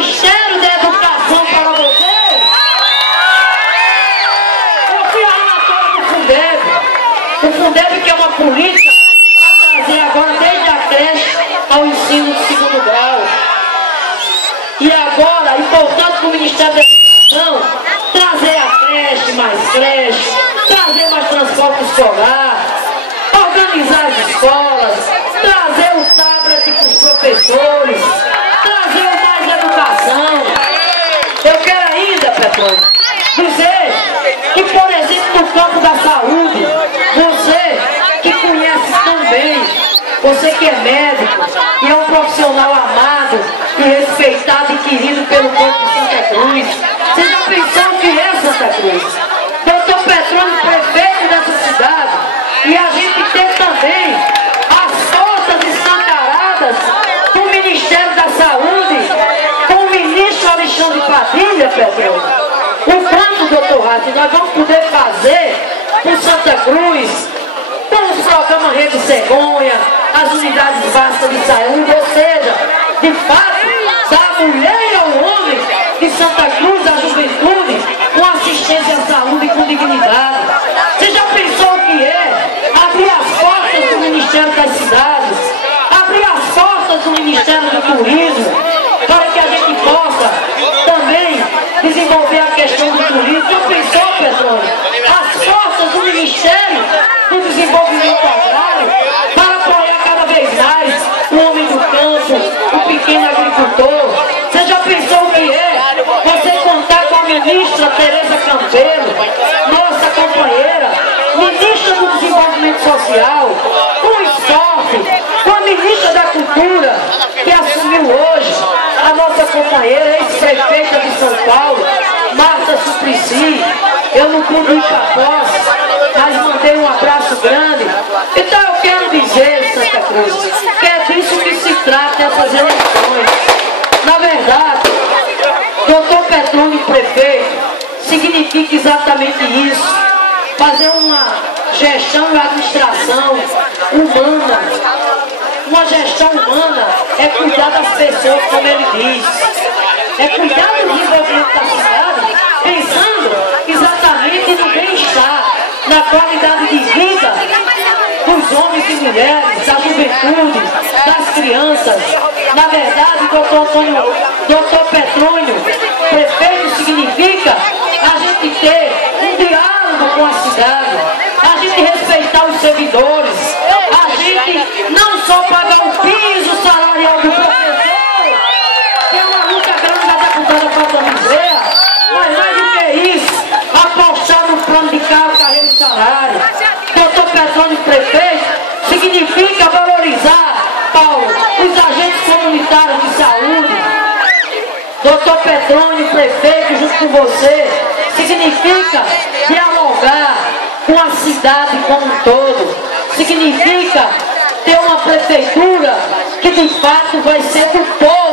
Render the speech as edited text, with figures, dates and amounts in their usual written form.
Ministério da Educação para vocês. Eu fui a relatória do Fundeb. O Fundeb, que é uma política para trazer agora desde a creche ao ensino de segundo grau. E agora, importante para o Ministério da Educação trazer a creche, trazer mais transporte escolar, organizar as escolas, trazer o tablet para os professores, trazer mais educação. Eu quero ainda, Petrônio, dizer que, por exemplo, no campo da saúde, você que conhece tão bem, você que é médico e é um profissional amado e respeitado e querido pelo povo de Santa Cruz, você já pensou o que é Santa Cruz? Doutor Petrônio, prefeito dessa cidade, e a gente tem também as forças escancaradas do Ministério da Saúde, com o ministro Alexandre Padilha, Petrônio. O quanto, doutor Rato, nós vamos poder fazer por Santa Cruz, com os programas Rede Cegonha, as unidades básicas de saúde, ou seja, de fato, da mulher e ao homem de Santa Cruz, da juventude, com assistência à saúde e com dignidade. Você já pensou o que é abrir as portas do Ministério das Cidades, abrir as portas do Ministério do Turismo, para que a gente possa também desenvolver a questão do turismo? Já pensou, Petrônio? As portas do Ministério do Desenvolvimento Agrário, para apoiar cada vez mais o homem do campo, o pequeno agricultor. Você já pensou o que é você contar com a ministra Tereza Campelo, nossa companheira, ministra do Desenvolvimento Social, com o esporte, com a ministra da Cultura, que assumiu hoje, a nossa companheira, ex-prefeita de São Paulo, Marta Suplicy. Eu não pude ir para posse, mas mandei um abraço grande. Então eu quero dizer, Santa Cruz, que é disso que se trata essas eleições. Na verdade, doutor Petrônio, prefeito, significa exatamente isso: fazer uma gestão e administração humana. Uma gestão humana é cuidar das pessoas, como ele diz. É cuidar do desenvolvimento da cidade, pensando exatamente no bem-estar, na qualidade de vida dos homens e mulheres, da juventude, das crianças. Na verdade, doutor Petrônio, prefeito, significa a gente ter um diálogo com a cidade, a gente respeitar os servidores, a gente não só pagar o piso salarial do professor, que é uma luta grande da deputada Fátima Bezerra, mas mais do que isso, apostar no plano de carreira e salário. Doutor Petrônio, prefeito, significa valorizar, Paulo, os agentes comunitários de saúde. Doutor Petrônio, prefeito, junto com você, significa dialogar com a cidade como um todo. Significa ter uma prefeitura que de fato vai ser do povo.